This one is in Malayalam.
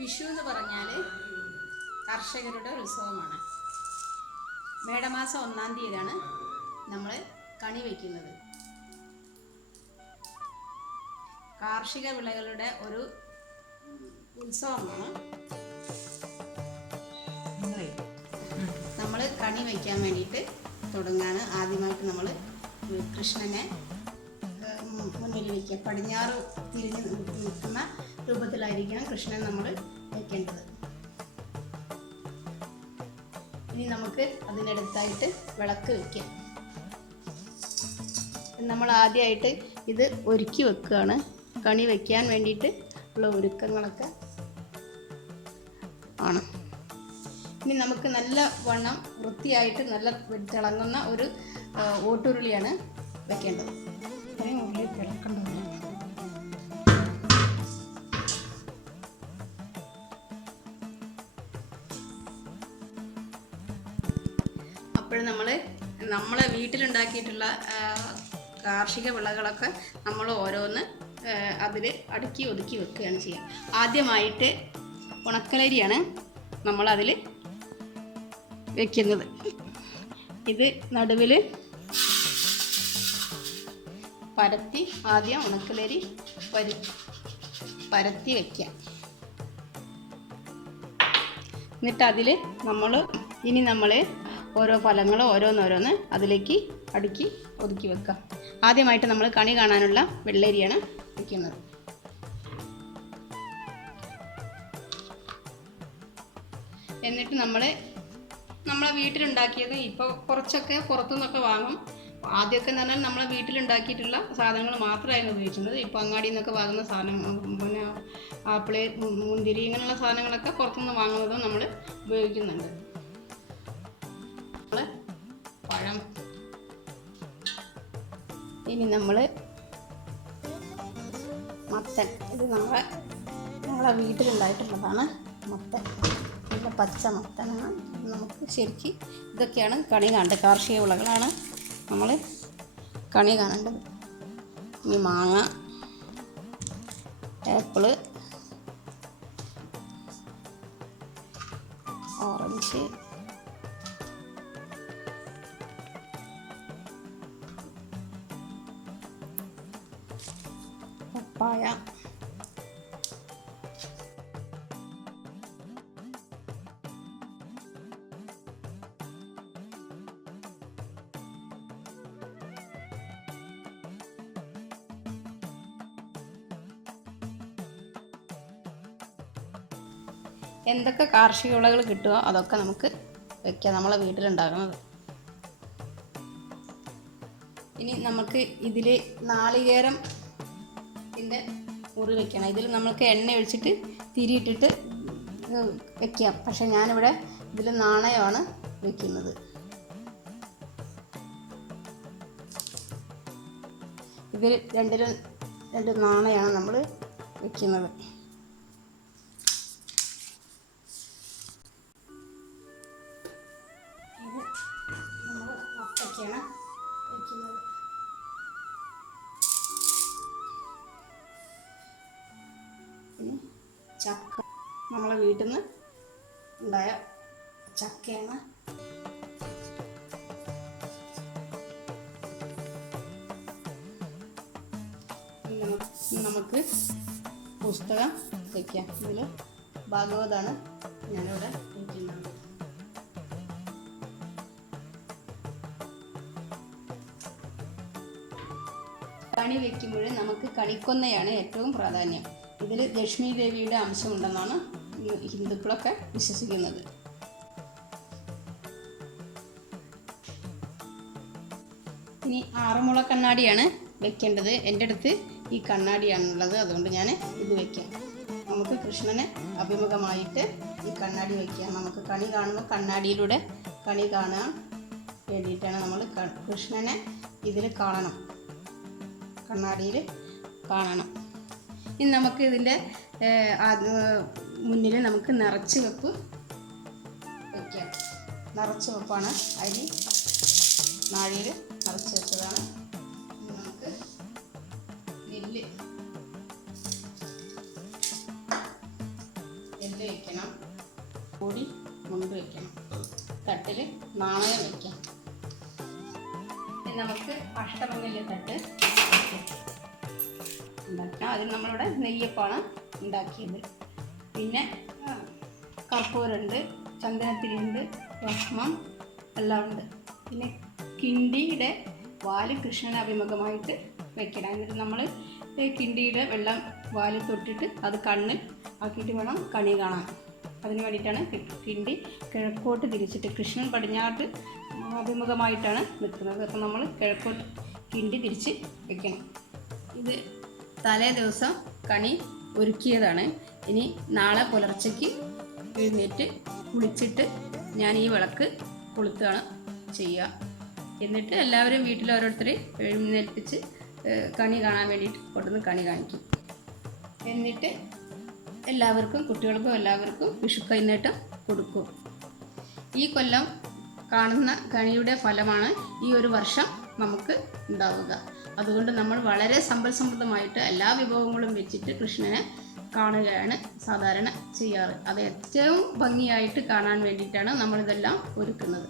വിഷു എന്ന് പറഞ്ഞാൽ കർഷകരുടെ ഉത്സവമാണ്. മേടമാസം ഒന്നാം തീയതിയാണ് നമ്മൾ കണി വയ്ക്കുന്നത് കാർഷിക വിളകളുടെ ഒരു ഉത്സവമാണ്. നമ്മൾ കണി വയ്ക്കാൻ വേണ്ടിയിട്ട് തുടങ്ങാണ് ആദ്യമായിട്ട് നമ്മൾ കൃഷ്ണനെ മുന്നിൽ വയ്ക്കുക പടിഞ്ഞാറ് തിരിഞ്ഞ് നിൽക്കുന്ന രൂപത്തിലായിരിക്കണം കൃഷ്ണൻ നമ്മൾ വയ്ക്കേണ്ടത് ഇനി നമുക്ക് അതിനടുത്തായിട്ട് വിളക്ക് വയ്ക്കാം നമ്മൾ ആദ്യമായിട്ട് ഇത് ഒരുക്കി വെക്കുകയാണ്. കണി വയ്ക്കാൻ വേണ്ടിയിട്ട് ഉള്ള ഒരുക്കങ്ങളൊക്കെ ആണ്. ഇനി നമുക്ക് നല്ല വണ്ണം വൃത്തിയായിട്ട് നല്ല തിളങ്ങുന്ന ഒരു ഓട്ടുരുളിയാണ് വെക്കേണ്ടത്. ഉള്ളി തിളക്കണ്ടത്. അപ്പോൾ നമ്മൾ നമ്മളെ വീട്ടിലുണ്ടാക്കിയിട്ടുള്ള കാർഷിക വിളകളൊക്കെ നമ്മൾ ഓരോന്ന് അതിൽ അടുക്കി ഒതുക്കി വെക്കുകയാണ് ചെയ്യുക. ആദ്യമായിട്ട് ഉണക്കലരിയാണ് നമ്മളതിൽ വെക്കുന്നത്. ഇത് നടുവിൽ പരത്തി ആദ്യം ഉണക്കലരി പരി പരത്തി വയ്ക്കുക എന്നിട്ട് അതിൽ നമ്മൾ ഇനി നമ്മൾ ഓരോ ഫലങ്ങൾ ഓരോന്നോരോന്ന് അതിലേക്ക് അടുക്കി ഒതുക്കി വെക്കാം. ആദ്യമായിട്ട് നമ്മൾ കണി കാണാനുള്ള വെള്ളരിയാണ് വയ്ക്കുന്നത് എന്നിട്ട് നമ്മൾ നമ്മളെ വീട്ടിലുണ്ടാക്കിയത് ഇപ്പോൾ കുറച്ചൊക്കെ പുറത്തുനിന്നൊക്കെ വാങ്ങും. ആദ്യമൊക്കെ എന്ന് പറഞ്ഞാൽ നമ്മളെ വീട്ടിലുണ്ടാക്കിയിട്ടുള്ള സാധനങ്ങൾ മാത്രമായിരുന്നു ഉപയോഗിച്ചിരുന്നത്. ഇപ്പോൾ അങ്ങാടിയിൽ നിന്നൊക്കെ വാങ്ങുന്ന സാധനം പിന്നെ ആപ്പിൾ മുന്തിരി ഇങ്ങനെയുള്ള സാധനങ്ങളൊക്കെ പുറത്തുനിന്ന് വാങ്ങുന്നതും നമ്മൾ ഉപയോഗിക്കുന്നുണ്ട്. ഇനി നമ്മൾ മത്തൻ. ഇത് നമ്മളെ നമ്മളെ വീട്ടിലുണ്ടായിട്ടുള്ളതാണ് മത്തൻ. നല്ല പച്ച മത്തനാണ്. നമുക്ക് ശരിക്ക് ഇതൊക്കെയാണ് കണി കാണേണ്ടത്. കാർഷിക വിളകളാണ് നമ്മൾ കണി കാണേണ്ടത്. ഇനി മാങ്ങ ആപ്പിൾ ഓറഞ്ച് പപ്പായ എന്തൊക്കെ കാർഷിക വിളകൾ കിട്ടുമോ അതൊക്കെ നമുക്ക് വെക്കാം. നമ്മളെ വീട്ടിലുണ്ടാകുന്നത് ഇനി നമുക്ക് ഇതിൽ നാളികേരം ഇതിന്റെ മുറി വെക്കണം. ഇതിൽ നമ്മൾക്ക് എണ്ണ ഒഴിച്ചിട്ട് തിരിയിട്ടിട്ട് വെക്കാം. പക്ഷെ ഞാനിവിടെ ഇതിൽ നാണയമാണ് വെക്കുന്നത്. ഇതിൽ രണ്ടിലും രണ്ട് നാണയമാണ് നമ്മൾ വെക്കുന്നത്. ഇത് നമ്മൾ വത്തക്കയാണ് ചക്ക. നമ്മളെ വീട്ടിൽ നിന്ന് ഉണ്ടായ ചക്കയാണ്. നമുക്ക് പുസ്തകം വയ്ക്കാം ഇതിൽ ഭാഗവതാണ് ഞാനിവിടെ കണി വയ്ക്കുമ്പോഴും നമുക്ക് കണിക്കൊന്നയാണ് ഏറ്റവും പ്രാധാന്യം. ഇതിൽ ലക്ഷ്മി ദേവിയുടെ അംശമുണ്ടെന്നാണ് ഹിന്ദുക്കളൊക്കെ വിശ്വസിക്കുന്നത്. ഇനി ആറുമുള കണ്ണാടിയാണ് വെക്കേണ്ടത്. എന്റെ അടുത്ത് ഈ കണ്ണാടിയാണുള്ളത്. അതുകൊണ്ട് ഞാൻ ഇത് വെക്കാം. നമുക്ക് കൃഷ്ണനെ അഭിമുഖമായിട്ട് ഈ കണ്ണാടി വയ്ക്കാം നമുക്ക് കണി കാണുമ്പോൾ കണ്ണാടിയിലൂടെ കണി കാണാൻ വേണ്ടിയിട്ടാണ് നമ്മൾ കൃഷ്ണനെ ഇതിൽ കാണണം. കണ്ണാടിയിൽ കാണണം. ഇനി നമുക്ക് ഇതിന്റെ മുന്നിൽ നമുക്ക് നിറച്ച് വെപ്പ് വയ്ക്കാം നിറച്ച് വെപ്പാണ്. അരി നാഴിയിൽ നിറച്ച് വെച്ചതാണ്. നമുക്ക് നെല്ല് നെല്ല് വയ്ക്കണം കൂടി മുണ്ട് വയ്ക്കണം തട്ടിൽ നാണയം വയ്ക്കാം നമുക്ക് അഷ്ടമംഗല്യ തട്ട് ഉണ്ടാക്കാം. അതിന് നമ്മളിവിടെ നെയ്യപ്പാണ് ഉണ്ടാക്കിയത്. പിന്നെ കർപ്പൂരമുണ്ട് ചന്ദനത്തിരിയുണ്ട് ഭക്ഷണം എല്ലാം ഉണ്ട്. പിന്നെ കിണ്ടിയുടെ വാൽ കൃഷ്ണന് അഭിമുഖമായിട്ട് വെക്കണം. എന്നിട്ട് നമ്മൾ കിണ്ടിയുടെ വെള്ളം വാൽ തൊട്ടിട്ട് അത് കണ്ണിൽ ആക്കിയിട്ട് വേണം കണി കാണാൻ. അതിന് വേണ്ടിയിട്ടാണ് കിണ്ടി കിഴക്കോട്ട് തിരിച്ചിട്ട് കൃഷ്ണൻ പടിഞ്ഞാട്ട് അഭിമുഖമായിട്ടാണ് നിൽക്കുന്നത് അപ്പോൾ നമ്മൾ കിഴക്കോട്ട് കിണ്ടി തിരിച്ച് വെക്കണം. ഇത് തലേ ദിവസം കണി ഒരുക്കിയതാണ് ഇനി നാളെ പുലർച്ചയ്ക്ക് എഴുന്നേറ്റ് കുളിച്ചിട്ട് ഞാൻ ഈ വിളക്ക് കൊളുത്തുകയാണ് ചെയ്യുക. എന്നിട്ട് എല്ലാവരും വീട്ടിൽ ഓരോരുത്തരെ എഴുന്നേൽപ്പിച്ച് കണി കാണാൻ വേണ്ടിയിട്ട് കൊണ്ടുവന്ന് കണി കാണിക്കും. എന്നിട്ട് എല്ലാവർക്കും കുട്ടികൾക്കും എല്ലാവർക്കും വിഷു കൊടുക്കും. ഈ കൊല്ലം കാണുന്ന കണിയുടെ ഫലമാണ് ഈ ഒരു വർഷം നമുക്ക് ഉണ്ടാവുക. അതുകൊണ്ട് നമ്മൾ വളരെ സമ്പൽ സമൃദ്ധമായിട്ട് എല്ലാ വിഭവങ്ങളും വെച്ചിട്ട് കൃഷ്ണനെ കാണുകയാണ് സാധാരണ ചെയ്യാറ്. അത് ഏറ്റവും ഭംഗിയായിട്ട് കാണാൻ വേണ്ടിയിട്ടാണ് നമ്മളിതെല്ലാം ഒരുക്കുന്നത്.